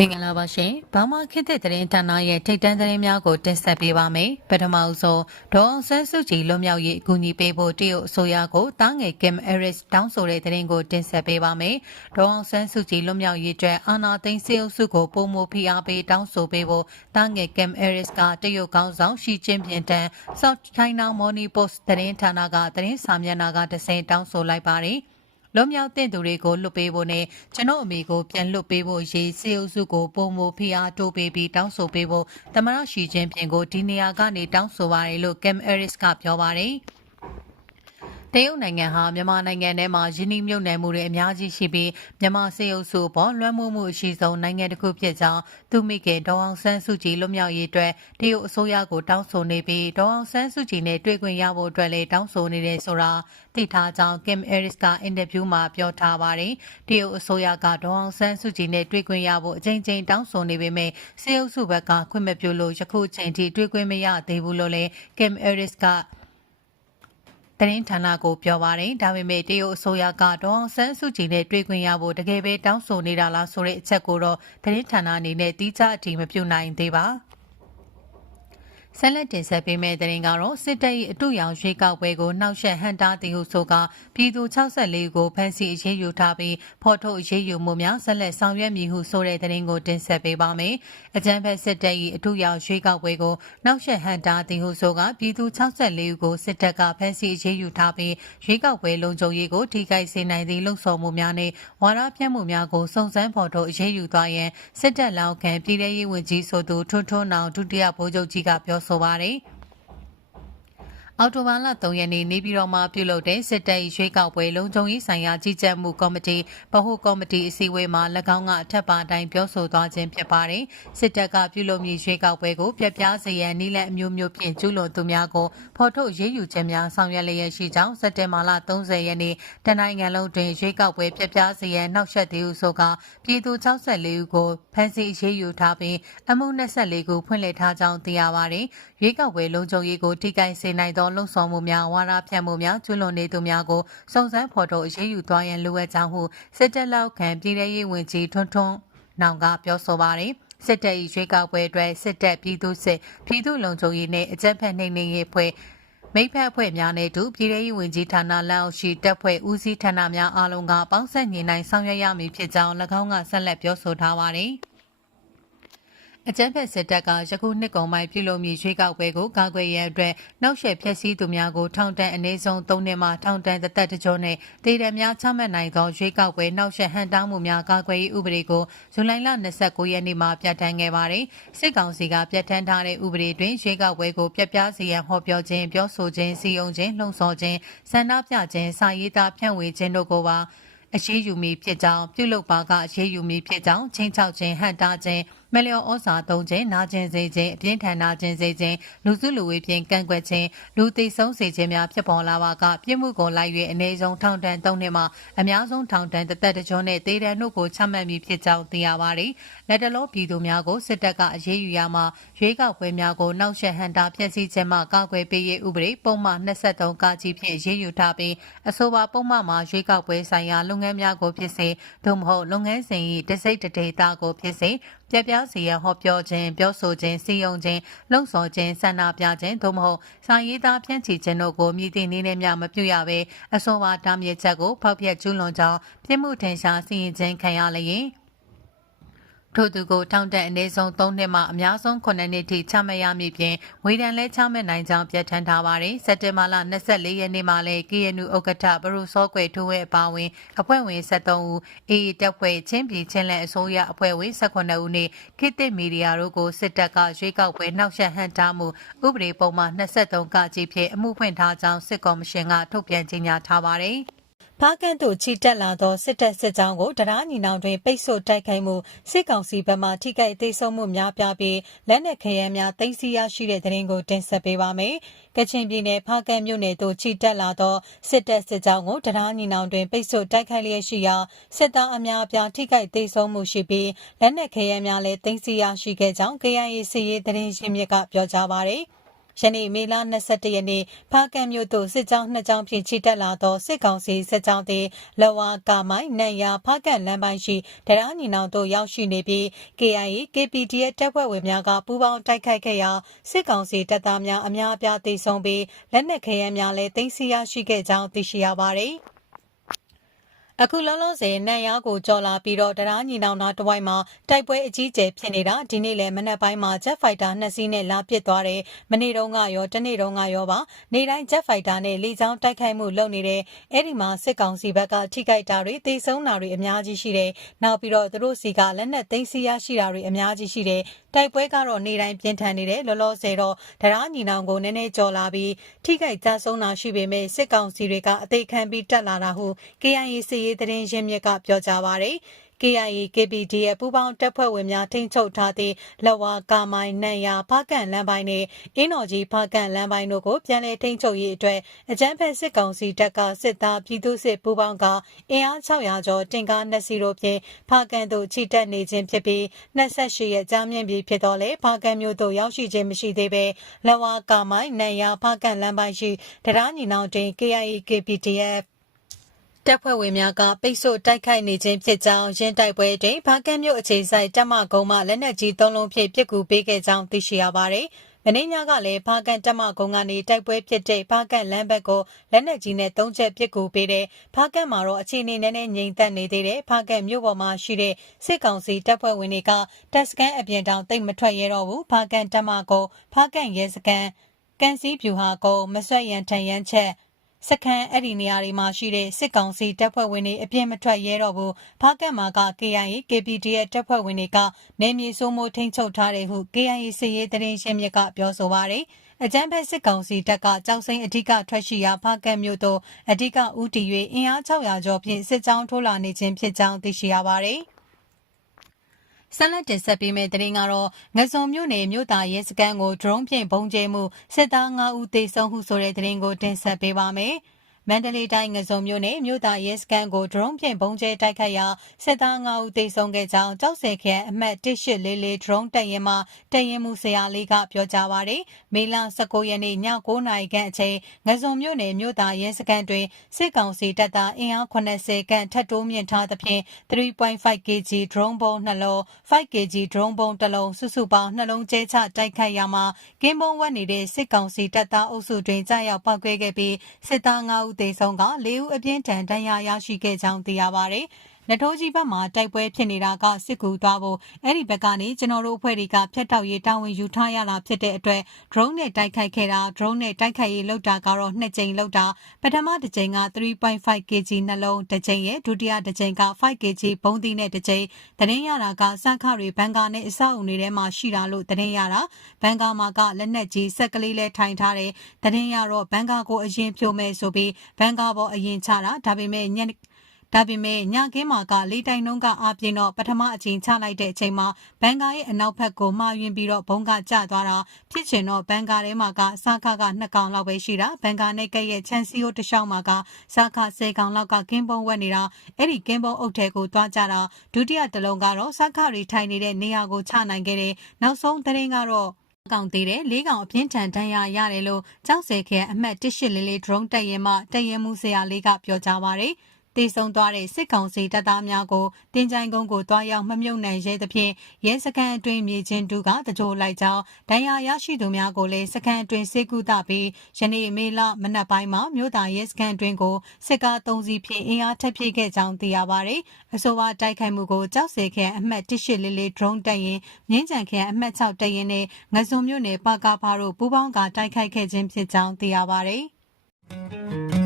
မင်္ဂလာပါရှင်။ဘာမှခေတ်သစ်သတင်းဌာနရဲ့ထိတ်တန့်သတင်းများကိုတင်ဆက်ပေးပါမယ်။ပထမအဆုံးဒေါအောင်ဆန်းစုကြည်လွတ်မြောက်ရေးအကူအညီပေးဖို့တရုတ်အစိုးရကိုတားငယ်ကင်အရစ်တောင်းဆိုတဲ့သတင်းကိုတင်ဆက်ပေးပါမယ်။ဒေါအောင်ဆန်းစုကြည်လွတ်မြောက်ရေးအတွက်အာဏာသိမ်းစစ်အုပ်စုကိုပုံမဖိအားပေးတောင်းဆိုပေးဖို့တားငယ်ကင်အရစ်ကတရုတ်ကောင်းဆောင်ရှီကျင်းပြင်းတန် South China Morning Post သတင်းဌာနကသတင်းစာမျက်နှာကတဆင့်တောင်းဆိုလိုက်ပါတယ်။ လွတ်မြောက်တဲ့သူတွေကိုလွတ်ပေးဖို့နဲ့ကျွန်တော်အမိကိုပြန်လွတ်ပေးဖို့ရေးစေအုပ်စုကိုပုံမဖိအားတိုးပေးပြီးတောင်းဆိုပေးဖို့သမရရှိချင်းပြင်ကိုဒီနေရာကနေတောင်းဆိုပါတယ်လို့ Cam Harris ကပြောပါတယ်။ တရုတ်နိုင်ငံဟာမြန်မာနိုင်ငံထဲမှာယင်းနှိမ့်မြုပ်နှံမှုတွေအများကြီးရှိပြီးမြန်မာစေအုပ်စုပေါ်လွှမ်းမိုးမှုအရှိဆုံးနိုင်ငံတစ်ခုဖြစ်ကြောင်းသူမိခင်ဒေါအောင်ဆန်းစုကြည်လွတ်မြောက်ရေးအတွက်တရုတ်အစိုးရကိုတောင်းဆိုနေပြီးဒေါအောင်ဆန်းစုကြည်နဲ့တွေ့ခွင့်ရဖို့အတွက်လည်းတောင်းဆိုနေတယ်ဆိုတာသိထားကြောင်း Kim Harris ကအင်တာဗျူးမှာပြောထားပါတယ်။တရုတ်အစိုးရကဒေါအောင်ဆန်းစုကြည်နဲ့တွေ့ခွင့်ရဖို့အကြိမ်ကြိမ်တောင်းဆိုနေပေမဲ့စေအုပ်စုဘက်ကခွင့်မပြုလို့ယခုချိန်ထိတွေ့ခွင့်မရသေးဘူးလို့လည်း Kim Harris က သတင်းဌာနကိုပြောပါတယ်ဒါပေမဲ့တရုတ်အစိုးရကဒေါအောင်ဆန်းစုကြည်နဲ့တွေ့ခွင့်ရဖို့တကယ်ပဲတောင်းဆိုနေတာလားဆိုတဲ့အချက်ကိုတော့သတင်းဌာနအနေနဲ့တိကျအတည်မပြုနိုင်သေးပါ။ ဆက်လက်တင်ဆက်ပေးမယ့်သတင်းကတော့စစ်တပ်၏အတူရောင်ရွေးကောက်ပွဲကိုနှောက်ယှက်ဟန်တာသည်ဟုဆိုကပြည်သူ64ကိုဖမ်းဆီးအရေးယူထားပြီးဖော်ထုတ်အရေးယူမှုများဆက်လက်ဆောင်ရွက်မည်ဟုဆိုတဲ့သတင်းကိုတင်ဆက်ပေးပါမယ်။အကြံဖက်စစ်တပ်၏အတူရောင်ရွေးကောက်ပွဲကိုနှောက်ယှက်ဟန်တာသည်ဟုဆိုကပြည်သူ64ဦးကိုစစ်တပ်ကဖမ်းဆီးအရေးယူထားပြီးရွေးကောက်ပွဲလုံခြုံရေးကိုထိခိုက်စေနိုင်သည့်လှုံ့ဆော်မှုများနှင့်ဝါဒပြန့်မှုများကိုစုံစမ်းဖော်ထုတ်အရေးယူသွားရန်စစ်တပ်လောက်ခံပြည်ထရေးဝန်ကြီးဆိုသူထွန်းထွန်းအောင်ဒုတိယဗိုလ်ချုပ်ကြီးကပြောဆိုပါတယ်။ အော်တိုဘာလ3ရက်နေ့နေပြည်တော်မှာပြုလုပ်တဲ့စစ်တပ်ရွေးကောက်ပွဲလုံခြုံရေးဆိုင်ရာကြီးကြပ်မှုကော်မတီဗဟိုကော်မတီအစည်းအဝေးမှာ၎င်းကအထက်ပါတိုင်းပြောဆိုသွားခြင်းဖြစ်ပါတယ်။စစ်တပ်ကပြုလုပ်မည့်ရွေးကောက်ပွဲကိုပြပြစေရန်နီလန်အမျိုးမျိုးဖြင့်ကျူးလွန်သူများကိုဖော်ထုတ်ရေးယူခြင်းများဆောင်ရွက်လျက်ရှိကြောင်းစက်တင်ဘာလ30ရက်နေ့တနိုင်ငံလုံးတွင်ရွေးကောက်ပွဲပြပြစေရန်နှောက်ယှက်သည်ဟုဆိုကပြည်သူ64ဦးကိုဖမ်းဆီးရေးယူထားပြီးအမှု24ခုဖွင့်လှစ်ထားကြောင်းသိရပါတယ်။ရွေးကောက်ပွဲလုံခြုံရေးကိုထိခိုက်စေနိုင်သောလှုံ့ဆော်မှုများဝါဒဖြန့်မှုများကျူးလွန်နေသူများကိုစုံစမ်းဖော်ထုတ်အရေးယူသွားရန်လိုအပ်ကြောင်းဟုစစ်တပ်လောက်ခံပြည်ထရေးဝန်ကြီးထွန်းထွန်းနောင်ကပြောဆိုပါတယ်စစ်တပ်၏ရွေးကောက်ပွဲအတွက်စစ်တပ်ပြည်သူစစ်ပြည်သူလုံခြုံရေးနှင့်အကြမ်းဖက်နှိမ်နင်းရေးဖွဲ့မိဖက်အဖွဲ့များနဲ့အတူပြည်ထရေးဝန်ကြီးဌာနလက်အောက်ရှိတပ်ဖွဲ့ဦးစီးဌာနများအားလုံးကပေါင်းစပ်ညီနိုင်ဆောင်ရွက်ရမည်ဖြစ်ကြောင်း၎င်းကဆက်လက်ပြောဆိုထားပါတယ်။ အကြမ်းဖက်စစ်တပ်ကယခုနှစ်ကုန်ပိုင်းပြုလုပ်မည့်ရွေးကောက်ပွဲကိုကာကွယ်ရန်အတွက်နှောက်ယှက်ဖျက်ဆီးသူများကိုထောင်ဒဏ်အနည်းဆုံး3နှစ်မှထောင်ဒဏ်တစ်သက်တကြိမ်နဲ့ဒေသများချမှတ်နိုင်သောရွေးကောက်ပွဲနှောက်ယှက်ဟန်တားမှုများကာကွယ်ရေးဥပဒေကိုဇူလိုင်လ29ရက်နေ့မှာပြဋ္ဌာန်းခဲ့ပါတယ်။စစ်ကောင်စီကပြဋ္ဌာန်းထားတဲ့ဥပဒေတွင်ရွေးကောက်ပွဲကိုပြပြစေရန်ဟောပြောခြင်းပြောဆိုခြင်းစီယုံခြင်းလှုံ့ဆော်ခြင်းဆန္ဒပြခြင်းစာရေးသားဖြန့်ဝေခြင်းတို့ကိုပါအရေးယူမည်ဖြစ်ကြောင်းပြုလုပ်ပါကအရေးယူမည်ဖြစ်ကြောင်းချင်းချောက်ခြင်းဟန်တာခြင်း မလျော်ဩစာသုံးခြင်းနာကျင်စေခြင်းအပြင်းထန်နာကျင်စေခြင်းလူစုလူဝေးဖြင့်ကန့်ကွက်ခြင်းလူသိဆုံးစေခြင်းများဖြစ်ပေါ်လာပါကပြစ်မှုကိုလိုက်၍အနည်းဆုံးထောင်ဒဏ်၃နှစ်မှအများဆုံးထောင်ဒဏ်တစ်သက်တစ်ကျော်နဲ့တေးဒဏ်တို့ကိုချမှတ်မည်ဖြစ်ကြောင်းသိရပါသည်လက်တလုံးပြည်သူများကိုစစ်တပ်ကအရေးယူရမှရွေးကောက်ပွဲများကိုနောက်ဆက်ဟန်တာဖျက်ဆီးခြင်းမှကာကွယ်ပေးရေးဥပဒေပုံမှန်23ကကြီးဖြင့်ရေးယူထားပြီးအဆိုပါပုံမှန်မှာရွေးကောက်ပွဲဆိုင်ရာလုပ်ငန်းများကိုဖြစ်စေသို့မဟုတ်လုပ်ငန်းစဉ်၏တစိတ်တဒေတာကိုဖြစ်စေပြပြစီရဟောပြောခြင်းပြောဆိုခြင်းစီယုံခြင်းလှုံ့ဆော်ခြင်းဆန္ဒပြခြင်းသို့မဟုတ်စာရေးသားဖြန့်ချီခြင်းတို့ကိုမြည်သည့်နည်းနဲ့မျှမပြုရဘဲအဆိုပါတားမြစ်ချက်ကိုဖောက်ဖျက်ကျူးလွန်ကြောင်းပြစ်မှုထင်ရှားစီရင်ခြင်းခံရလျင် ထို့သူကိုထောင်တက်အနည်းဆုံး3နှစ်မှအများဆုံး9နှစ်ထိချမှတ်ရမည်ဖြင့်ငွေဒဏ်လည်းချမှတ်နိုင်ကြောင်းပြဋ္ဌာန်းထားပါတယ်။စက်တင်ဘာလ24ရက်နေ့မှာလည်း KNU ဥက္ကဋ္ဌဘရူစောကွယ်ထိုးဝဲအပါအဝင်အဖွဲ့ဝင်73ဦး AA တပ်ဖွဲ့ချင်းပြည်ချင်းလက်အစိုးရအဖွဲ့ဝင်18ဦးနှင့်ခေတ်သစ်မီဒီယာတို့ကိုစစ်တပ်ကရွေးကောက်ပွဲနှောက်ယှက်ဟန်တားမှုဥပဒေပုံမှန်23ကကြီးဖြင့်အမှုဖွင့်ထားကြောင်းစစ်ကော်မရှင်ကထုတ်ပြန်ကြေညာထားပါတယ်။ ဖားကန်သို့ချီတက်လာသောစစ်တပ်စစ်ကြောင်းကိုတရားညီနောင်တွင်ပိတ်ဆို့တိုက်ခိုက်မှုစစ်ကောင်စီဘက်မှထိခိုက်သေးဆုံးမှုများပြားပြီးလက်နက်ခဲယမ်းများသိမ်းဆည်းရရှိတဲ့တဲ့ရင်ကိုတင်ဆက်ပေးပါမယ်။ကချင်ပြည်နယ်ဖားကန်မြို့နယ်သို့ချီတက်လာသောစစ်တပ်စစ်ကြောင်းကိုတရားညီနောင်တွင်ပိတ်ဆို့တိုက်ခိုက်လျက်ရှိရာစစ်သားအများအပြားထိခိုက်သေးဆုံးမှုရှိပြီးလက်နက်ခဲယမ်းများလည်းသိမ်းဆည်းရရှိခဲ့ကြောင်း KIA စစ်ရေးသတင်းရင်းမြစ်ကပြောကြားပါရယ်။ ယနေ့မေလ22ရက်နေ့ဖားကန့်မြို့သို့စစ်ကြောင်းနှစ်ကြောင်းဖြင့်ချီတက်လာသောစစ်ကောင်စီစစ်ကြောင်းသည်လဝါကာမိုင်နန်ယာဖားကန့်လမ်းပိုင်းရှိတရားညီနောင်သို့ရောက်ရှိနေပြီး KIA KPDF တပ်ဖွဲ့ဝင်များကပူးပေါင်းတိုက်ခိုက်ခဲ့ရာစစ်ကောင်စီတပ်သားများအများအပြားသေဆုံးပြီးလက်နက်ခဲယမ်းများလည်းတင်စီရရှိခဲ့ကြောင်းသိရှိရပါသည်။ အခုလုံးလုံးစင်နတ်ရားကိုကြော်လာပြီးတော့တရားညီနောင်နာတဝိုက်မှာတိုက်ပွဲအကြီးကျယ်ဖြစ်နေတာဒီနေ့လည်းမနက်ပိုင်းမှာ Jet Fighter နှစ်စီးနဲ့လာပစ်သွားတယ်မနေ့တုန်းကရောတနေ့တုန်းကရောပါနေတိုင်း Jet Fighter နဲ့လေကြောင်းတိုက်ခိုက်မှုလုပ်နေတယ်အဲ့ဒီမှာစစ်ကောင်စီဘက်ကထိခိုက်တာတွေတေဆုံးတာတွေအများကြီးရှိတယ်နောက်ပြီးတော့သူတို့စီကလက်နက်သိမ်းဆည်းရရှိတာတွေအများကြီးရှိတယ်တိုက်ပွဲကတော့နေတိုင်းပြင်းထန်နေတယ်လောလောဆယ်တော့တရားညီနောင်ကိုနည်းနည်းကြော်လာပြီးထိခိုက်ကြဆုံးတာရှိပေမဲ့စစ်ကောင်စီတွေကအသေးခံပြီးတက်လာတာဟု KIA စီရေးသတင်းရင်းမြစ်ကပြောကြားပါရယ် KIA KPD ရဲ့ပူးပေါင်းတပ်ဖွဲ့ဝင်များထိန်းချုပ်ထားသည့်လဝါကာမိုင်နန်ယာဖကန်လမ်းပိုင်းနှင့်အင်းတော်ကြီးဖကန်လမ်းပိုင်းတို့ကိုပြန်လည်ထိန်းချုပ်ရေးအတွက်အကြမ်းဖက်စစ်ကောင်စီတပ်ကစစ်သားပြည်သူစစ်ပူးပေါင်းကအင်အား600ကျော်တင်ကားနှစ်စီးတို့ဖြင့်ဖကန်သို့ချီတက်နေခြင်းဖြစ်ပြီး28ရက်ကြာမြင့်ပြီဖြစ်တော့လေဖကန်မြို့သို့ရောက်ရှိခြင်းမရှိသေးဘဲလဝါကာမိုင်နန်ယာဖကန်လမ်းပိုင်းရှိတရားညီနောင်တင် KIA KPDF တပ်ဖွဲ့ဝင်များကပိတ်ဆို့တိုက်ခိုက်နေခြင်းဖြစ်ကြောင်းရင်းတိုက်ပွဲတွင်ဘာကန်းမြို့အခြေစိုက်တပ်မကုန်းမှလက်နက်ကြီးသုံးလုံးဖြင့်ပစ်ကူပေးခဲ့ကြောင်းသိရှိရပါသည်။မင်းညကလည်းဘာကန်တက်မကုန်းကနေတိုက်ပွဲဖြစ်တဲ့ဘာကန်လမ်းဘက်ကိုလက်နက်ကြီးနဲ့သုံးချက်ပစ်ကူပေးတဲ့ဘာကန်မှာတော့အခြေအနေနည်းနည်းငြိမ်သက်နေသေးတယ်ဘာကန်မြို့ပေါ်မှာရှိတဲ့စစ်ကောင်စီတပ်ဖွဲ့ဝင်တွေကတပ်စခန်းအပြင်တောင်တိတ်မထွက်ရတော့ဘူးဘာကန်တက်မကုန်းဘာကန်ရဲစခန်းကန်စီဖြူဟာကုန်းမဆွတ်ရန်ထန်ရန်ချက် စခန်းအဲ့ဒီနေရာတွေမှာရှိတဲ့စစ်ကောင်စီတပ်ဖွဲ့ဝင်တွေအပြင်းမထွက်ရဲတော့ဘူးဖားကတ်မှာက KIA KPD ရဲ့တပ်ဖွဲ့ဝင်တွေကနေမြေစိုးမိုးထိန်းချုပ်ထားတယ်ဟု KIA စစ်ရေးတရင်ရှင်းမြစ်ကပြောဆိုပါတယ်အကြမ်းဖက်စစ်ကောင်စီတပ်ကကြောက်စိမ်းအဓိကထွက်ရှိရာဖားကတ်မြို့သို့အဓိကဦးတည်၍အင်အား600ကျော်ဖြင့်စစ်ကြောင်းထိုးလာနေခြင်းဖြစ်ကြောင်းသိရှိရပါတယ်။ ဆက်လက်တင်ဆက်ပေးမယ့်သတင်းကတော့ငစုံမြို့နယ်မြို့သားရဲစခန်းကို drone ဖြင့်ပုံကျဲမှုစစ်သား9ဦးသေဆုံးမှုဆိုတဲ့သတင်းကိုတင်ဆက်ပေးပါမယ်။ မန္တလေးတိုင်းငစုံမြို့နယ်မြို့သားရဲစခန်းကို drone ဖြင့်ပုံကျဲတိုက်ခတ်ရာစစ်သား9ဦးသေဆုံးခဲ့ကြောင်းကြောက်စဲခရိုင်အမှတ်1844 drone တပ်ရင်မှတပ်ရင်မှုဆရာလေးကပြောကြားပါရယ်မေလ19ရက်နေ့ည9:00နာရီခန့်အချိန်ငစုံမြို့နယ်မြို့သားရဲစခန်းတွင်စစ်ကောင်စီတပ်သားအင်အား80ခန့်ထပ်တိုးမြင့်ထားသဖြင့်3.5 kg drone ပုံနှလုံး5 kg drone ပုံတစ်လုံးစုစုပေါင်းနှလုံးကျဲချတိုက်ခတ်ရမှာကင်းပုံဝတ်နေတဲ့စစ်ကောင်စီတပ်သားအုပ်စုတွင်ကြာရောက်ပောက်ကွဲခဲ့ပြီးစစ်သား9ဦးသေဆုံးက၄ဦးအပြင်းထန်ဒဏ်ရာရရှိခဲ့ကြောင်းသိရပါ ဗျ။နထိုးကြီးဘက်မှာတိုက်ပွဲဖြစ်နေတာကစစ်ကူသွားဖို့အဲ့ဒီဘက်ကနေကျွန်တော်တို့အဖွဲ့တွေကဖျက်တောက်ရေးတာဝန်ယူထားရတာဖြစ်တဲ့အတွက် drone နဲ့တိုက်ခိုက်ခဲ့တာ drone နဲ့တိုက်ခိုက်ရေးလုပ်တာကတော့နှစ်ကြိမ်လုပ်တာပထမတစ်ကြိမ်က3.5 kg နှလုံးတစ်ကြိမ်ရဲ့ဒုတိယတစ်ကြိမ်က5 kg ဘုံသီးနဲ့တစ်ကြိမ်တရင်ရတာကစခတွေဘန်ကာနဲ့အဆောက်အုံတွေထဲမှာရှိတာလို့တရင်ရတာဘန်ကာမှာကလက်နက်ကြီးဆက်ကလေးလဲထိုင်ထားတယ်တရင်ရတော့ဘန်ကာကိုအရင်ဖြိုမဲ့ဆိုပြီးဘန်ကာပေါ်အရင်ချတာဒါပေမဲ့ည ဒါပေမဲ့ညကင်းမာကလေးတိုင်နှုံးကအားပြင်းတော့ပထမအချိန်ချလိုက်တဲ့အချိန်မှာဘန်ကာရဲ့အနောက်ဘက်ကိုမှားယွင်းပြီးတော့ဘုံကကျသွားတာဖြစ်ချင်တော့ဘန်ကာထဲမှာကစားခကနှစ်ကောင်လောက်ပဲရှိတာဘန်ကာနဲ့ကဲ့ရဲ့ချန်စီယိုတလျှောက်မှာကစားခ10ကောင်လောက်ကကင်းပုံဝက်နေတာအဲ့ဒီကင်းပုံအုပ်ထဲကိုသွားကြတာဒုတိယတစ်လုံးကတော့စားခတွေထိုင်နေတဲ့နေရာကိုချနိုင်ခဲ့တယ်နောက်ဆုံးသတင်းကတော့ကောင်သေးတယ်လေးကောင်အပြင်းထန်ဒဏ်ရာရတယ်လို့ကြောက်စဲခဲအမှတ်1844 drone တက်ရင်မှတက်ရင်မှုဆရာလေးကပြောကြားပါရယ် တည်ဆုံသွားတဲ့စစ်ကောင်စီတပ်သားများကိုတင်ကြိုင်ကုန်းကိုတွားရောက်မမြုပ်နိုင်ရဲသဖြင့်ရဲစခန်းအတွင်းမြေချင်းတူကတကြိုလိုက်ကြောင်းဒဏ်ရာရရှိသူများကိုလည်းစခန်းအတွင်းစေကူတာပြီးယနေ့မေလမနက်ပိုင်းမှာမြို့သားရဲစခန်းအတွင်းကိုစစ်ကား၃စီးဖြင့်အင်အားထပ်ဖြည့်ခဲ့ကြောင်းသိရပါတယ်။အဆိုပါတိုက်ခိုက်မှုကိုကြောက်စေခဲအမှတ်1844 drone တပ်ရင်မြင်းကြံခဲအမှတ်6တပ်ရင်နဲ့ငစုံမြို့နယ်ပါကာဖာတို့ပူးပေါင်းကတိုက်ခိုက်ခဲ့ခြင်းဖြစ်ကြောင်းသိရပါတယ်။